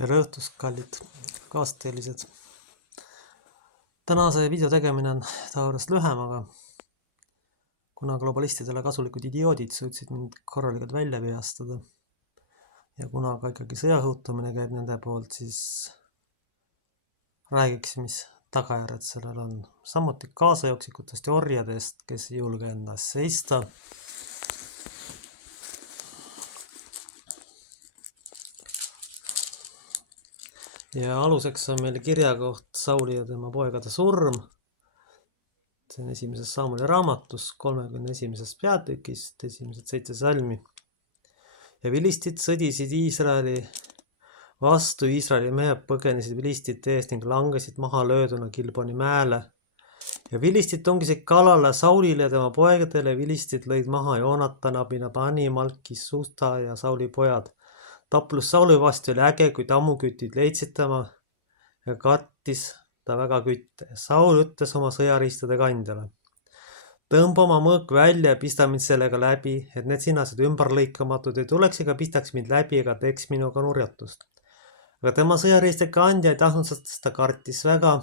Tere õhtust, kallid kaasteelised. Tänase video tegemine on tavaliselt lühem, aga kuna globalistidele kasulikud idioodid suutsid mind korralikult välja vihastada ja kuna ka ikkagi sõjaõhutamine käib nende poolt, siis räägiks, mis tagajärjed sellel on. Samuti kaasajooksikutest ja orjadest, kes ei julge ennast seista. Ja aluseks on meil kirjakoht Sauli ja tema poegade surm. See on esimeses Saamuli raamatus 31. peatükist, esimesed 7 salmi. Ja vilistid sõdisid Iisraeli vastu, Iisraeli mehed põgenesid vilistite eest ning langesid maha lööduna Kilboni mäele. Ja vilistid tungisid kallale Saulile ja tema poegadele, vilistid lõid maha Joonatan, Abinabani, Malkis, Susta ja Sauli pojad. Taplus Sauli vastu oli äge, kui tammukütid leidsid tema ja kartis ta väga kütte. Saul ütles oma sõjariistade kandjale: tõmba oma mõõk välja ja pista mind sellega läbi, et need sinased ümberlõikamatud ei tuleks ega pistaks mind läbi ega teeks minuga nurjatust. Aga tema sõjariistade kandja ei tahtnud, sest ta kartis väga.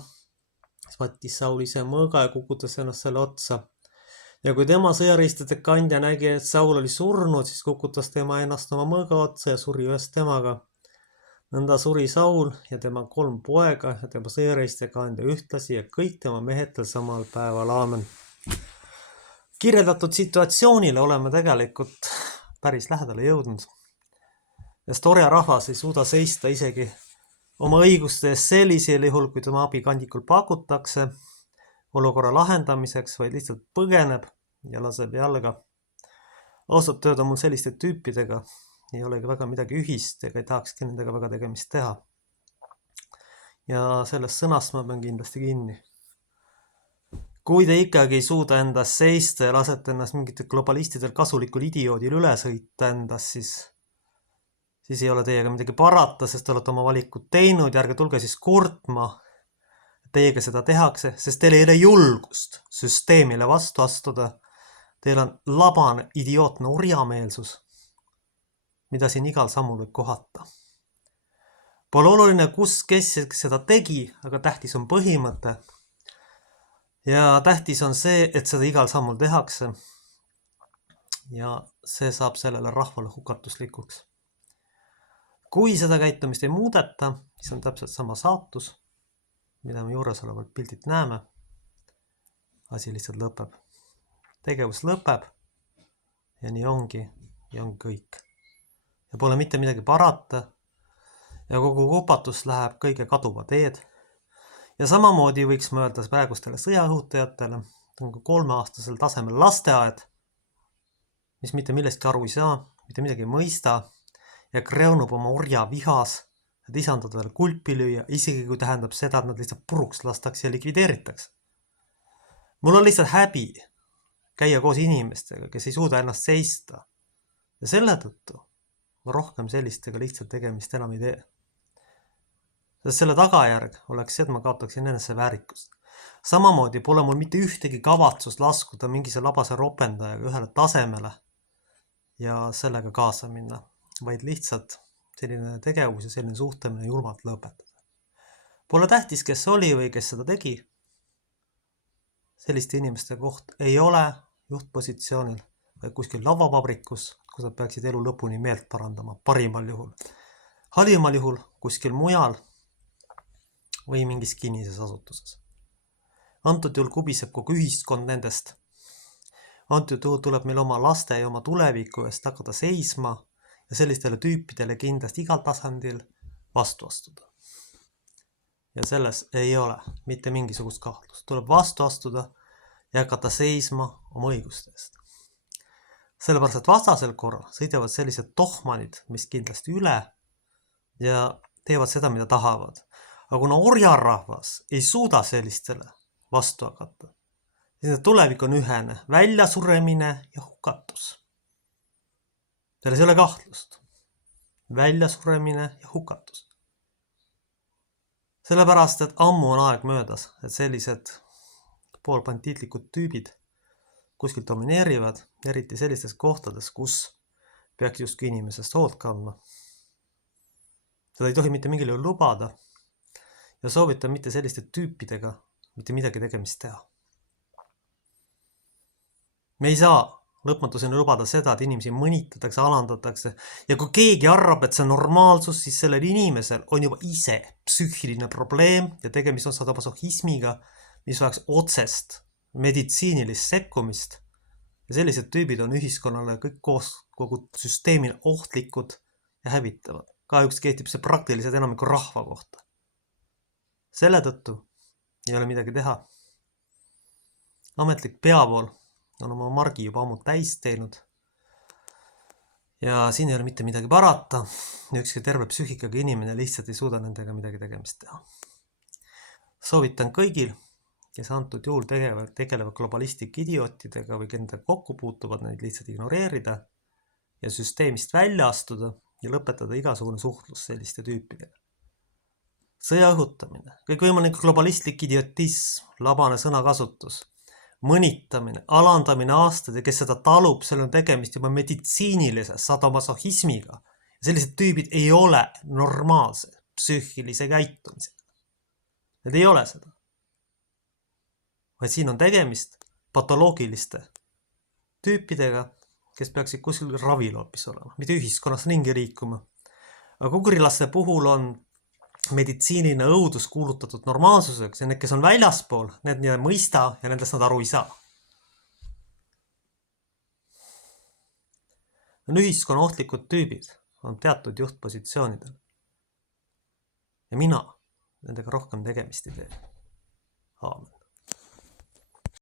Võttis Saul ise mõõga ja kukutas ennast selle otsa. Ja kui tema sõjariistade kandja nägi, et Saul oli surnud, siis kukutas tema ennast oma mõõga otsa ja suri ühes temaga. Nõnda suri Saul ja tema 3 poega ja tema sõjariistade kandja ühtlasi ja kõik tema mehed samal päeval. Aamen. Kirjeldatud situatsioonile oleme tegelikult päris lähedale jõudnud. Sest orja rahvas ei suuda seista isegi oma õiguste eest sellisel juhul, kui tema abi kandikul pakutakse olukorra lahendamiseks, vaid lihtsalt põgeneb ja laseb jalga. Ausalt öelda mul selliste tüüpidega ei olegi väga midagi ühist ega ei tahakski nendega väga tegemist teha. Ja sellest sõnast ma pean kindlasti kinni. Kui te ikkagi ei suuda endast seista ja lasete ennast mingitel globalistidel kasulikul idioodil üle sõita endast, siis ei ole teiega midagi parata, sest te olete oma valikud teinud ja ärge tulge siis kurtma, teiega seda tehakse, sest teil ei ole julgust süsteemile vastu astuda. Teil on labane, idiootne orjameelsus, mida siin igal sammul võib kohata. Pole oluline, kes seda tegi, aga tähtis on põhimõte. Ja tähtis on see, et seda igal sammul tehakse. Ja see saab sellele rahvale hukatuslikuks. Kui seda käitumist ei muudeta, siis on täpselt sama saatus, mida me juures olevalt pildilt näeme. Asi lihtsalt lõpeb. Tegevus lõpeb ja nii ongi kõik. Ja pole mitte midagi parata ja kogu kupatus läheb kõige kaduva teed. Ja samamoodi võiks mõelda praegustele sõjaõhutajatele, on ka 3-aastasel tasemel lasteaed, mis mitte millestki aru ei saa, mitte midagi ei mõista ja kreunub oma orja vihas, et isandada talle kulpi lüüa, isegi kui tähendab seda, et nad lihtsalt puruks lastakse ja likvideeritakse. Mul on lihtsalt häbi käia koos inimestega, kes ei suuda ennast seista. Ja selle tõttu ma rohkem sellistega lihtsalt tegemist enam ei tee. Sest selle tagajärg oleks see, et ma kaotaksin enese väärikust. Samamoodi pole mul mitte ühtegi kavatsust laskuda mingise labase ropendajaga ühele tasemele ja sellega kaasa minna, vaid lihtsalt selline tegevus ja selline suhtlemine julmalt lõpetada. Pole tähtis, kes oli või kes seda tegi. Selliste inimeste koht ei ole juhtpositsioonil, vaid kuskil lavapabrikus, kus nad peaksid elu lõpuni meelt parandama, parimal juhul. Halvimal juhul kuskil mujal või mingis kinnises asutuses. Antud juhul kubiseb kogu ühiskond nendest. Antud juhul tuleb meil oma laste ja oma tuleviku eest hakata seisma ja sellistele tüüpidele kindlasti igal tasandil vastu astuda. Ja selles ei ole mitte mingisugust kahtlust. Tuleb vastu astuda ja hakata seisma oma õiguste eest. Sellepärast, et vastasel korral sõidavad sellised tohmanid, mis kindlasti üle ja teevad seda, mida tahavad. Aga kuna orjarahvas ei suuda sellistele vastu hakata, siis tulevik on ühene, väljasuremine ja hukatus. Selles ei ole kahtlust. Väljasuremine ja hukatus. Sellepärast, et ammu on aeg möödas, et sellised poolpantiitlikud tüübid kuskil domineerivad, eriti sellistes kohtades, kus peaks justkui inimesest hoolt kandma. Seda ei tohi mitte mingil juhul lubada ja soovitan mitte selliste tüüpidega mitte midagi tegemist teha. Me ei saa lõpmatuseni lubada seda, et inimesi mõnitatakse, alandatakse ja kui keegi arvab, et see on normaalsus, siis sellel inimesel on juba ise psüühiline probleem ja tegemist on sadomasohhismiga, mis vajaks otsest meditsiinilist sekkumist. Ja sellised tüübid on ühiskonnale kõik koos kogu süsteemil ohtlikud ja hävitavad. Kahjuks kehtib see praktiliselt enamiku rahva kohta. Selle tõttu ei ole midagi teha. Ametlik peavool on oma margi juba ammu täis teinud. Ja siin ei ole mitte midagi parata. Ükski terve psüühikaga inimene lihtsalt ei suuda nendega midagi tegemist teha. Soovitan kõigil, kes antud juhul tegelevad globalistik idiootidega või kenda kokku puutuvad, neid lihtsalt ignoreerida ja süsteemist välja astuda ja lõpetada igasugune suhtlus selliste tüüpidega. Sõja õhutamine, kõikvõimalik globalistlik idiotism, labane sõnakasutus, mõnitamine, alandamine aastaid ja kes seda talub, seal on tegemist juba meditsiinilise sadomasohhismiga. Sellised tüübid ei ole normaalse psüühilise käitumisega. Need ei ole seda. Vaid siin on tegemist patoloogiliste tüüpidega, kes peaksid kuskil ravil hoopis olema, mitte ühiskonnas ringi liikuma. Aga kukurilaste puhul on meditsiiniline õudus kuulutatud normaalsuseks ja need, kes on väljaspool, need nii mõista ja nendest nad aru ei saa. On ühiskonna ohtlikud tüübid, on teatud juhtpositsioonidel. Ja mina nendega rohkem tegemist ei tee. Aamen.